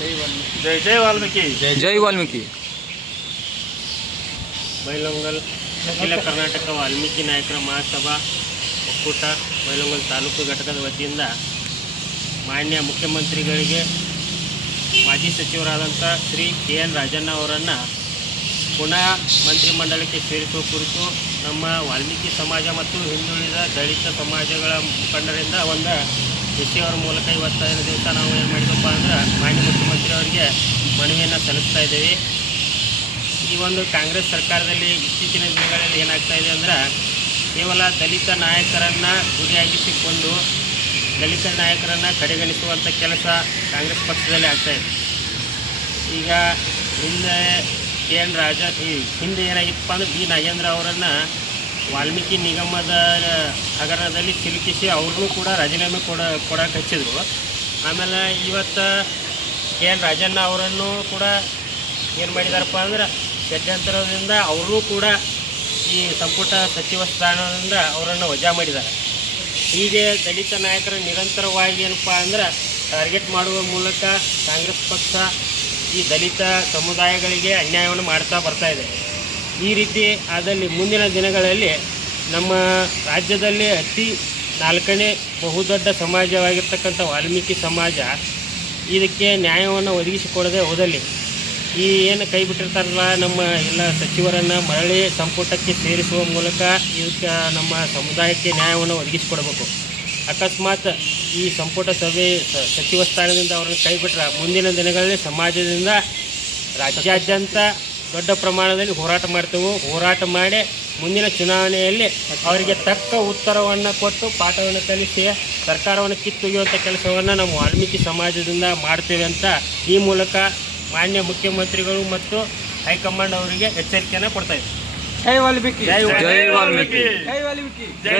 ಜೈ ಜೈ ವಾಲ್ಮೀಕಿ. ಜೈ ವಾಲ್ಮೀಕಿ. ಬೈಲೊಂಗಲ್ ಅಖಿಲ ಕರ್ನಾಟಕ ವಾಲ್ಮೀಕಿ ನಾಯಕರ ಮಹಾಸಭಾ ಒಕ್ಕೂಟ ಬೈಲೊಂಗಲ್ ತಾಲೂಕು ಘಟಕದ ವತಿಯಿಂದ ಮಾನ್ಯ ಮುಖ್ಯಮಂತ್ರಿಗಳಿಗೆ ಮಾಜಿ ಸಚಿವರಾದಂಥ ಶ್ರೀ ಕೆ ಎನ್ ರಾಜಣ್ಣ ಅವರನ್ನು ಪುನಃ ಮಂತ್ರಿಮಂಡಲಕ್ಕೆ ಸೇರಿಸುವ ಕುರಿತು ನಮ್ಮ ವಾಲ್ಮೀಕಿ ಸಮಾಜ ಮತ್ತು ಹಿಂದುಳಿದ ದಲಿತ ಸಮಾಜಗಳ ಮುಖಂಡರಿಂದ ಒಂದು ವಿಷಯವರ ಮೂಲಕ ಇವತ್ತಿನ ದಿವಸ ನಾವು ಏನು ಮಾಡಿದಪ್ಪ ಅಂದ್ರೆ ಮಾನ್ಯ ಮುಖ್ಯಮಂತ್ರಿ ಅವರಿಗೆ ಮನವಿಯನ್ನು ಸಲ್ಲಿಸ್ತಾ ಇದ್ದೀವಿ. ಈ ಒಂದು ಕಾಂಗ್ರೆಸ್ ಸರ್ಕಾರದಲ್ಲಿ ಇತ್ತೀಚಿನ ದಿನಗಳಲ್ಲಿ ಏನಾಗ್ತಾ ಇದೆ ಅಂದ್ರೆ ಕೇವಲ ದಲಿತ ನಾಯಕರನ್ನು ಗುರಿಯಾಗಿಸಿಕೊಂಡು ದಲಿತ ನಾಯಕರನ್ನು ಕಡೆಗಣಿಸುವಂಥ ಕೆಲಸ ಕಾಂಗ್ರೆಸ್ ಪಕ್ಷದಲ್ಲಿ ಆಗ್ತಾ ಇದೆ. ಈಗ ಹಿಂದೆ ಕೆ ಎನ್ ರಾಜ ಈ ಹಿಂದೆ ಏನಾಗಿತ್ತಪ್ಪ ಅಂದ್ರೆ ಬಿ ನಾಗೇಂದ್ರ ಅವರನ್ನು ವಾಲ್ಮೀಕಿ ನಿಗಮದ ಹಗರಣದಲ್ಲಿ ಸಿಲುಕಿಸಿ ಅವ್ರನ್ನೂ ಕೂಡ ರಾಜೀನಾಮೆ ಕೊಡ, ಕೊಡಕ್ಕೆ ಹಚ್ಚಿದ್ರು. ಆಮೇಲೆ ಇವತ್ತು ಕೆ ಎನ್ ರಾಜಣ್ಣ ಅವರನ್ನು ಕೂಡ ಏನು ಮಾಡಿದಾರಪ್ಪ ಅಂದ್ರೆ ಷಡ್ಯಂತರದಿಂದ ಅವರು ಕೂಡ ಈ ಸಂಪುಟ ಸಚಿವ ಸ್ಥಾನದಿಂದ ಅವರನ್ನು ವಜಾ ಮಾಡಿದ್ದಾರೆ. ಹೀಗೆ ದಲಿತ ನಾಯಕರ ನಿರಂತರವಾಗಿ ಏನಪ್ಪ ಅಂದ್ರೆ ಟಾರ್ಗೆಟ್ ಮಾಡುವ ಮೂಲಕ ಕಾಂಗ್ರೆಸ್ ಪಕ್ಷ ಈ ದಲಿತ ಸಮುದಾಯಗಳಿಗೆ ಅನ್ಯಾಯವನ್ನು ಮಾಡ್ತಾ ಬರ್ತಾ ಇದೆ. ಈ ರೀತಿ ಆದಲ್ಲಿ ಮುಂದಿನ ದಿನಗಳಲ್ಲಿ ನಮ್ಮ ರಾಜ್ಯದಲ್ಲಿ ಅತಿ ನಾಲ್ಕನೇ ಬಹುದೊಡ್ಡ ಸಮಾಜವಾಗಿರ್ತಕ್ಕಂಥ ವಾಲ್ಮೀಕಿ ಸಮಾಜ ಇದಕ್ಕೆ ನ್ಯಾಯವನ್ನು ಒದಗಿಸಿಕೊಡದೆ ಹೋದಲ್ಲಿ ಈ ಏನು ಕೈ ಬಿಟ್ಟಿರ್ತಾರಲ್ಲ ನಮ್ಮ ಎಲ್ಲ ಸಚಿವರನ್ನು ಮರಳಿ ಸಂಪುಟಕ್ಕೆ ಸೇರಿಸುವ ಮೂಲಕ ಇದಕ್ಕೆ ನಮ್ಮ ಸಮುದಾಯಕ್ಕೆ ನ್ಯಾಯವನ್ನು ಒದಗಿಸಿಕೊಡಬೇಕು. ಅಕಸ್ಮಾತ್ ಈ ಸಂಪುಟ ಸಭೆ ಸಚಿವ ಸ್ಥಾನದಿಂದ ಅವರನ್ನು ಕೈ ಬಿಟ್ಟರೆ ಮುಂದಿನ ದಿನಗಳಲ್ಲಿ ಸಮಾಜದಿಂದ ರಾಜ್ಯಾದ್ಯಂತ ದೊಡ್ಡ ಪ್ರಮಾಣದಲ್ಲಿ ಹೋರಾಟ ಮಾಡ್ತೇವೆ. ಹೋರಾಟ ಮಾಡಿ ಮುಂದಿನ ಚುನಾವಣೆಯಲ್ಲಿ ಅವರಿಗೆ ತಕ್ಕ ಉತ್ತರವನ್ನು ಕೊಟ್ಟು ಪಾಠವನ್ನು ಕಲಿಸಿ ಸರ್ಕಾರವನ್ನು ಕಿತ್ತೊಗೆಯುವಂಥ ಕೆಲಸವನ್ನು ನಾವು ವಾಲ್ಮೀಕಿ ಸಮಾಜದಿಂದ ಮಾಡ್ತೇವೆ ಅಂತ ಈ ಮೂಲಕ ಮಾನ್ಯ ಮುಖ್ಯಮಂತ್ರಿಗಳು ಮತ್ತು ಹೈಕಮಾಂಡ್ ಅವರಿಗೆ ಎಚ್ಚರಿಕೆಯನ್ನು ಕೊಡ್ತಾ ಇದ್ದೀವಿ. ಜೈ ವಾಲ್ಮೀಕಿ. ಜೈ ವಾಲ್ಮೀಕಿ. ಜೈ ವಾಲ್ಮೀಕಿ. ಜೈ